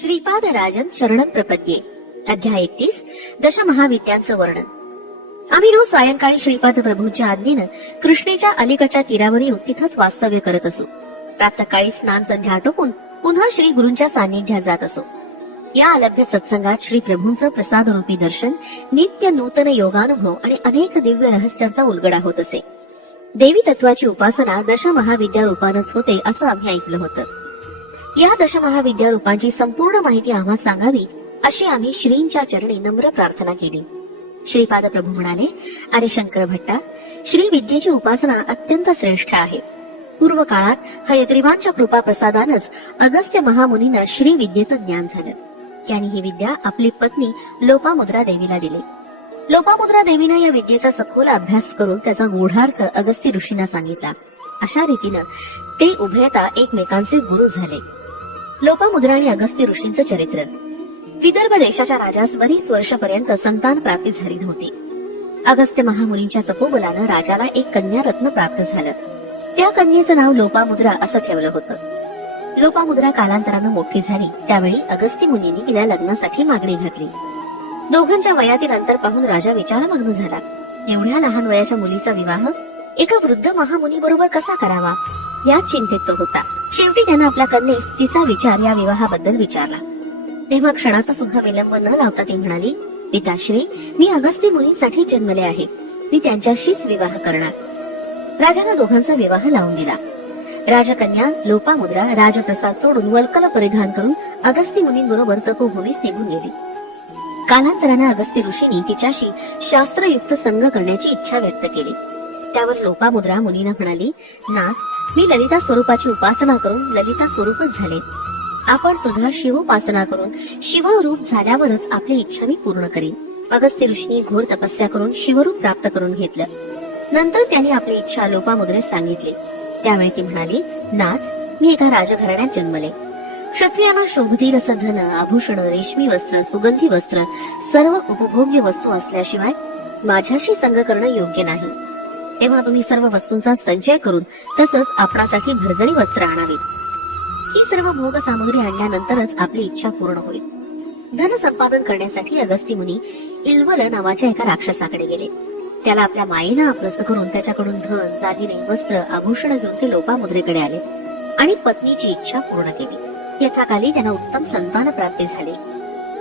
श्रीपाद राजम शरणम प्रपद्ये. अध्याय 31. दशमहाविद्यांचं वर्णन. आम्ही रोज सायंकाळी श्रीपाद प्रभूंच्या आज्ञेनं कृष्णेच्या अलीकडच्या तीरावर येऊन तिथंच वास्तव्य करत असू. प्रातःकाळी स्नान संध्या आटोपून पुन्हा श्री गुरूंच्या सान्निध्यात जात असो. या अलभ्य सत्संगात श्री प्रभूंचं प्रसादरूपी दर्शन, नित्य नूतन योगानुभव आणि अनेक दिव्य रहस्यांचा उलगडा होत असे. देवी तत्वाची उपासना दशमहाविद्या रूपानच होते असं आम्ही ऐकलं होतं. या दशमहाविद्या रूपांची संपूर्ण माहिती आम्हाला सांगावी अशी आम्ही श्रींच्या चरणी नम्र प्रार्थना केली. श्रीपाद प्रभू म्हणाले, अरे शंकर भट्टा, श्री विद्येची उपासना अत्यंत श्रेष्ठ आहे. पूर्व काळात हयग्रीवांच्या कृपा प्रसादानच अगस्त्य महामुनींना श्री विद्येचं ज्ञान झालं. त्यांनी ही विद्या आपली पत्नी लोपामुद्रा देवीला दिली. लोपामुद्रा देवीने या विद्येचा सखोल अभ्यास करून त्याचा गूढार्थ अगस्त्य ऋषींना सांगितला. अशा रीतीनं ते उभयता एकमेकांचे गुरु झाले. लोपामुद्रा आणि अगस्त्य ऋषींचं चरित्र. विदर्भ देशाच्या राजास बरीच वर्षपर्यंत संतान प्राप्ती झाली नव्हती. अगस्त्य महामुनींच्या तपोबलानं राजाला एक कन्या रत्न प्राप्त झालं. त्या कन्येचं नाव लोपामुद्रा असं ठेवलं होतं. लोपामुद्रा कालांतरानं मोठी झाली. त्यावेळी अगस्त्य मुनींनी तिला लग्नासाठी मागणी घातली. दोघांच्या वयातील अंतर पाहून राजा विचारमग्न झाला. एवढ्या लहान वयाच्या मुलीचा विवाह एका वृद्ध महामुनी बरोबर कसा करावा याच चिंतेत तो होता. शेवटी त्यानं आपल्या कन्येस तिचा विचार या विवाहाबद्दल विचारला. तेव्हा क्षणाचा सुद्धा विलंब न लावता ती म्हणाली, पिताश्री, मी अगस्त्य मुनींसाठी जन्मले आहे. मी त्यांच्याशीच विवाह करणार. राजाने दोघांचा विवाह लावून दिला. राजकन्या लोपामुद्रा राजप्रसाद सोडून वल्कल परिधान करून अगस्त्य मुनींबरोबर तपोभूमीस निघून गेली. कालांतराने अगस्त्य ऋषींनी तिच्याशी शास्त्रयुक्त संग करण्याची इच्छा व्यक्त केली. त्यावर लोपामुद्रा मुनींना म्हणाली, नाथ, मी ललिता स्वरूपाची उपासना करून ललिता स्वरूपच झाले. आपण सुद्धा शिवोपासना करून शिवरूप झाल्यावरच आपली इच्छा मी पूर्ण करीन. अगस्त्य ऋषींनी घोर तपस्या करून शिवरूप प्राप्त करून घेतलं. नंतर त्यांनी आपली इच्छा लोपामुद्रेस सांगितली. त्यावेळी ती म्हणाली, नाथ, मी एका राजघराण्यात जन्मले. क्षत्रियांना शोभतील असं धन, आभूषण, रेशमी वस्त्र, सुगंधी वस्त्र, सर्व उपभोग्य वस्तू असल्याशिवाय माझ्याशी संग करणं योग्य नाही. तेव्हा तुम्ही सर्व वस्तूंचा संचय करून तसंच आपणासाठी भरजरी वस्त्र आणावी. ही सर्व भोग सामग्री आणल्यानंतरच आपली इच्छा पूर्ण होईल. धन संपादन करण्यासाठी अगस्त्य मुनी इल्वल नावाच्या एका राक्षसाकडे गेले. त्याला आपल्या मायेनं आपलंसं करून त्याच्याकडून धन, दागिने, वस्त्र, आभूषण घेऊन ते लोपामुद्रेकडे आले आणि पत्नीची इच्छा पूर्ण केली. यथाकाली त्यांना उत्तम संतान प्राप्ती झाली.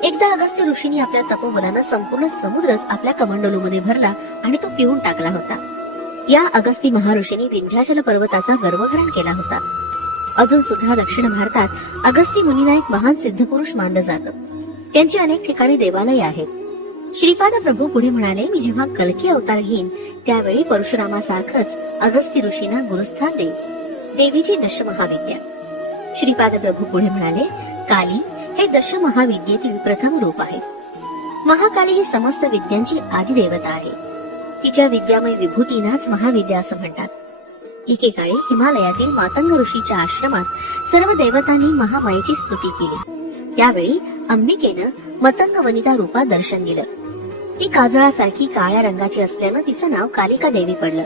एकदा अगस्त्य ऋषींनी आपल्या तपोबलानं संपूर्ण समुद्रच आपल्या कमंडलूमध्ये भरला आणि तो पिऊन टाकला होता. या अगस्त्य महर्षींनी विंध्याचल पर्वताचा गर्वहरण केला होता. अजून सुद्धा दक्षिण भारतात अगस्त्य मुनींना एक महान सिद्ध पुरुष मानलं जातं. त्यांची अनेक ठिकाणी देवालय आहेत. श्रीपाद प्रभू पुढे म्हणाले, मी जेव्हा कल्की अवतार घेईन त्यावेळी परशुरामासारखंच अगस्त्य ऋषींना गुरुस्थान देईन. देवीची दशमहाविद्या. श्रीपाद प्रभू पुढे म्हणाले, काली हे दशमहाविद्येतील प्रथम रूप आहे. महाकाली ही समस्त विद्यांची आदिदेवता आहे. तिच्या विद्यामय विभूतीनाच महाविद्या असं म्हणतात. एकेकाळी हिमालयातील मातंग ऋषीच्या आश्रमात सर्व देवतांनी महामायेची स्तुती केली. त्यावेळी अंबिकेनं मतंग वनिता रूपात दर्शन दिलं. ती काजळासारखी काळ्या रंगाची असल्यानं तिचं नाव कालिका देवी पडलं.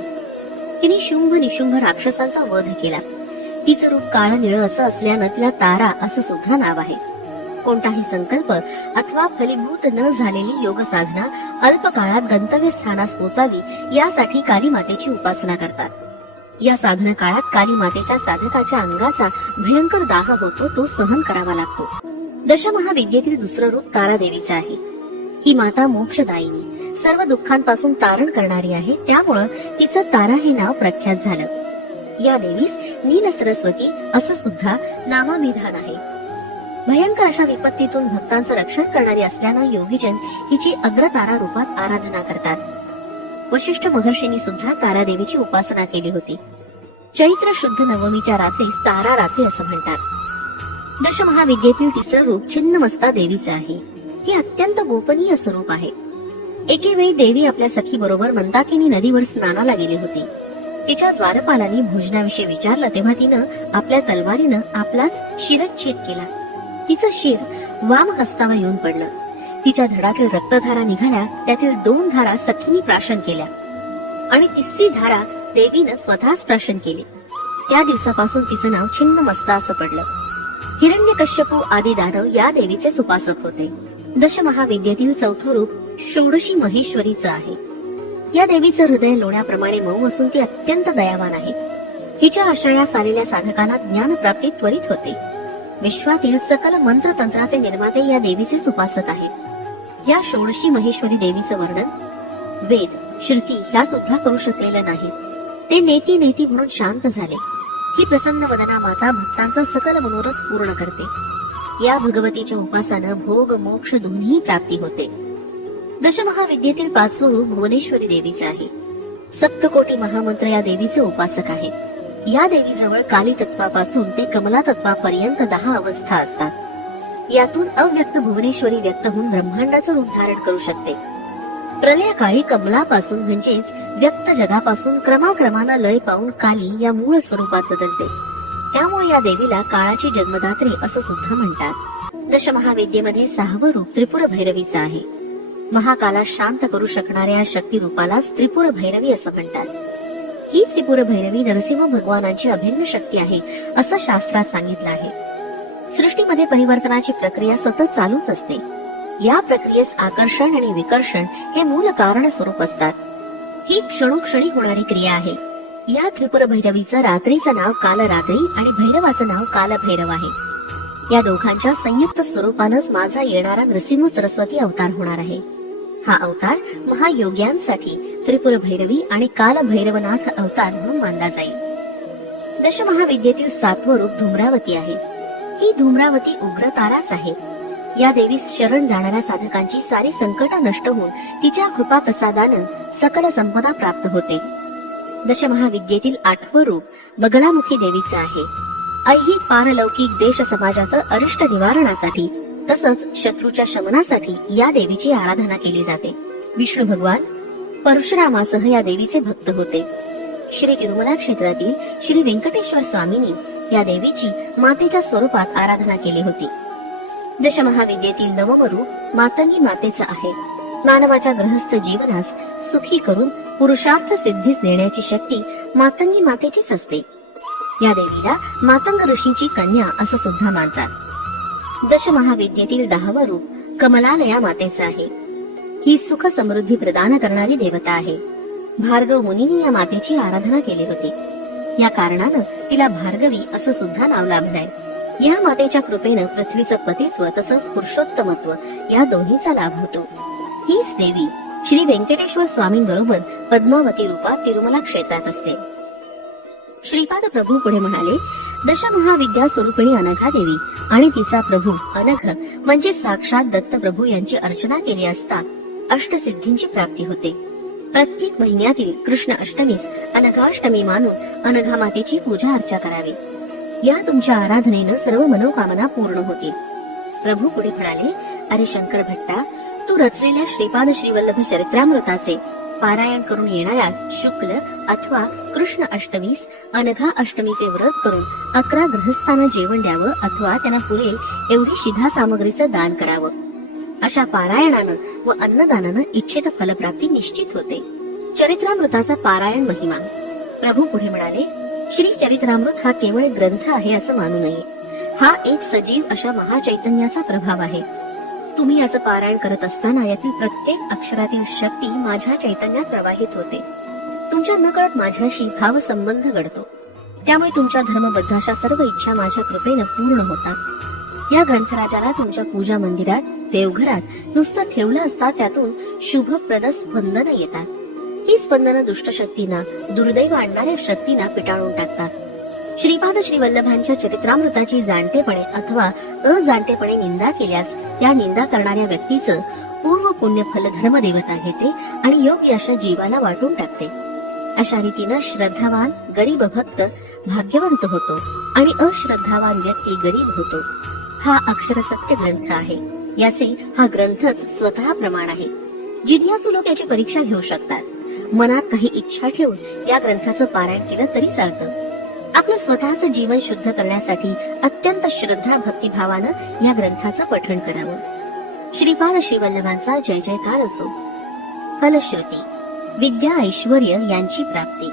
तिने शुंभ निशुंभ राक्षसांचा वध केला. तिचं रूप काळं निळं असं असल्यानं तिला तारा असं सुद्धा नाव आहे. कोणताही संकल्प अथवा फलीभूत न झालेली योग साधना अल्प काळात गंतव्य स्थानास पोचावी यासाठी काली मातेची उपासना करतात. या साधना काळात काली मातेच्या साधकाच्या अंगाचा भयंकर दाह होतो, तो सहन करावा लागतो. दशमहाविद्येतील दुसरं रूप तारा देवीचं आहे. ही माता मोक्षदायिनी, सर्व दुःखांपासून तारण करणारी आहे. त्यामुळं तिचं तारा हे नाव प्रख्यात झालं. या देवीस नील सरस्वती असं सुद्धा नामाभिधान आहे. भयंकर अशा विपत्तीतून भक्तांचं रक्षण करणारी असल्यानं योगीजन हिची अग्रतारा रूपात आराधना करतात. वशिष्ठ महर्षींनी सुद्धा तारा देवीची उपासना केली होती. चैत्र शुद्ध नवमीच्या रात्रीस तारा रात्री असं म्हणतात. दशमहाविद्येतील तिसरं रूप छिन्नमस्ता देवीचं आहे. हे अत्यंत गोपनीय स्वरूप आहे. एके वेळी देवी आपल्या सखी बरोबर मंदाकिनी नदीवर स्नानाला गेली होती. तिच्या द्वारपालांनी भोजनाविषयी विचारलं तेव्हा तिनं आपल्या तलवारीनं आपलाच शिरच्छेद केला. तिचं शिर वाम हस्तावर येऊन पडलं. तिच्या धडातील रक्तधारा निघाल्या. त्यातील 2 धारा सखींनी प्राशन केल्या आणि तिसरी धारा देवीनं स्वतःच प्राशन केली. त्या दिवसापासून तिचं नाव छिन्नमस्ता असं पडलं. हिरण्यकश्यपू आदी दानव या देवीचेच उपासक होते. दशमहाविद्येतील चौथं रूप षोडशी महेश्वरीचं आहे. या देवीचं हृदय लोण्याप्रमाणे मऊ असून ती अत्यंत दयावान आहे. हिच्या आश्रयास आलेल्या साधकांना ज्ञान प्राप्ती त्वरित होते. विश्वातील सकल मंत्र तंत्राचे निर्माते या देवीचेच उपासक आहेत. या षोडशी महेश्वरी देवीचं वर्णन वेद श्रुती ह्या सुद्धा करू शकलेलं नाही. ते नेती नेती म्हणून शांत झाले. ही प्रसन्न वदना माता भक्तांचा सकल मनोरथ पूर्ण करते. या भगवतीच्या उपासानं भोग मोक्ष दोन्ही प्राप्ती होते. दशमहाविद्येतील पाचवं रूप भुवनेश्वरी देवीचे आहे. सप्तकोटी महामंत्र या देवीचे उपासक आहेत. या देवीजवळ काली तत्वापासून ते कमला तत्वापर्यंत 10 अवस्था असतात. यातून अव्यक्त भुवनेश्वरी व्यक्त होऊन ब्रह्मांडाचं रूप धारण करू शकते. प्रलय काळी कमलापासून म्हणजेच व्यक्त जगापासून क्रमाक्रमानं लय पावून काली या मूळ स्वरूपात बदलते. त्यामुळे या देवीला काळाची जन्मदात्री असं सुद्धा म्हणतात. दशमहाविद्येमध्ये 6वं रूप त्रिपुर भैरवीचं आहे. महाकाला शांत करू शकणाऱ्या शक्ती रूपालाच त्रिपुर भैरवी असं म्हणतात. ही त्रिपुर भैरवी नरसिंह भगवानांची अभिन्न शक्ती आहे असं शास्त्रात सांगितलं आहे. सृष्टीमध्ये परिवर्तनाची प्रक्रिया सतत चालूच असते. या प्रक्रियेस आकर्षण आणि विकर्षण हे मूल कारण स्वरूप असतात. ही क्षणोक्षणी होणारी क्रिया आहे. या त्रिपुर भैरवीचं रात्रीचं नाव कालरात्री आणि भैरवाचं नाव कालभैरव आहे. या दोघांच्या संयुक्त स्वरूपानंच माझा येणारा नृसिंह सरस्वती अवतार होणार आहे. हा अवतार महायोग्यांसाठी त्रिपुर भैरवी आणि कालभैरवनाथ अवतार म्हणून मानला जाईल. दशमहाविद्येतील 7वं रूप धूम्रावती आहे. ही धूम्रावती उग्र ताराच आहे. या देवीस शरण जाणाऱ्या साधकांची सारी संकट नष्ट होऊन तिच्या कृपा प्रसादानं सकल संपदा प्राप्त होते. दशमहाविद्येतील 8वं रूप बगलामुखी देवीचं आहे. ऐहिक पारलौकिक देश समाजाचं अरिष्ट निवारणासाठी तसंच शत्रूच्या शमनासाठी या देवीची आराधना केली जाते. विष्णू भगवान परशुरामासह या देवीचे भक्त होते. श्री तिरुमला क्षेत्रातील श्री व्यंकटेश्वर स्वामींनी या देवीची मातेच्या स्वरूपात आराधना केली होती. दशमहाविद्येतील 9वं रूप मातंगी मातेचं आहे. मानवाच्या गृहस्थ जीवनास सुखी करून पुरुषार्थ सिद्धीस देण्याची शक्ती मातंगी मातेचीच असते. या देवीला मातंग ऋषीची कन्या असं सुद्धा मानतात. दशमहाविद्येतील 10वं रूप कमलालया मातेचं आहे. ही सुख समृद्धी प्रदान करणारी देवता आहे. भार्गव मुनींनी या मातेची आराधना केली होती. या कारणानं तिला भार्गवी असं सुद्धा नाव लाभलंय. या मातेच्या कृपेनं पृथ्वीचं पतित्व तसंच पुरुषोत्तमत्व या दोन्हीचा लाभ होतो. हीच देवी श्री व्यंकटेश्वर स्वामींबरोबर पद्मावती रूपात तिरुमला क्षेत्रात असते. श्रीपाद प्रभू पुढे म्हणाले, दशमहाविद्या स्वरूपिणी अनघा देवी आणि तिचा प्रभू अनघ म्हणजे साक्षात दत्त प्रभू यांची अर्चना केली असता अष्टसिद्धींची प्राप्ती होते. प्रत्येक महिन्यातील कृष्ण अष्टमीस अनघाष्टमी मानून अनघा मातेची पूजा अर्चा करावी. या तुमच्या आराधनेनं सर्व मनोकामना पूर्ण होतील. प्रभू पुढे म्हणाले, अरे शंकर भट्टा, तू रचलेल्या श्रीपाद श्रीवल्लभ चरित्रामृताचे पारायण करून येणाऱ्या शुक्ल अथवा कृष्ण अष्टमीस अनघा अष्टमीचे व्रत करून 11 गृहस्थांना जेवण द्यावं अथवा त्यांना पुरेल एवढी शिधा सामग्रीचं दान करावं. अशा पारायणानं व अन्नदानानं इच्छित फलप्राप्ती निश्चित होते. चरित्रामृताचा पारायण महिमा. प्रभू पुढे म्हणाले, श्री चरित्रामृत हा केवळ एक ग्रंथ आहे असं मानू नये. हा एक सजीव अशा महाचैतन्याचा प्रभाव आहे. तुम्ही याचं पारायण करत असताना यातील प्रत्येक अक्षरातील शक्ती माझ्या चैतन्यात प्रवाहित होते. तुमच्या नकळत माझ्याशी भाव संबंध घडतो. त्यामुळे तुमच्या धर्मबद्ध अशा सर्व इच्छा माझ्या कृपेनं पूर्ण होतात. या ग्रंथराजाला तुमच्या पूजा मंदिरात देवघरात नुसतं ठेवलं असता त्यातून शुभप्रद स्पंदन येतात. ही स्पंदनं दुष्ट शक्तींना दुर्दैव आणणाऱ्या शक्तींना पिटाळून टाकतात. श्रीपाद श्रीवल्लभांच्या चरित्रामृताची जाणतेपणे अथवा अजाणतेपणे निंदा केल्यास त्या निंदा करणाऱ्या व्यक्तीचं पूर्व पुण्य फल धर्मदेवता घेते आणि योग्य अशा जीवाला वाटून टाकते. अशा रीतीनं श्रद्धावान गरीब भक्त भाग्यवंत होतो आणि अश्रद्धावान व्यक्ती गरीब होतो. हा अक्षर सत्य ग्रंथ आहे. याचे हा ग्रंथच स्वतः प्रमाण आहे. जिज्ञासू लोक याची परीक्षा घेऊ शकतात. मनात काही इच्छा ठेवून या ग्रंथाचं पारायण केलं तरी चालतं. आपलं स्वतःचं जीवन शुद्ध करण्यासाठी अत्यंत श्रद्धा भक्तिभावानं या ग्रंथाचं पठण करावं. श्रीपाद श्रीवल्लभांचा जय जयकार असो. फलश्रुती विद्या ऐश्वर्य यांची प्राप्ती.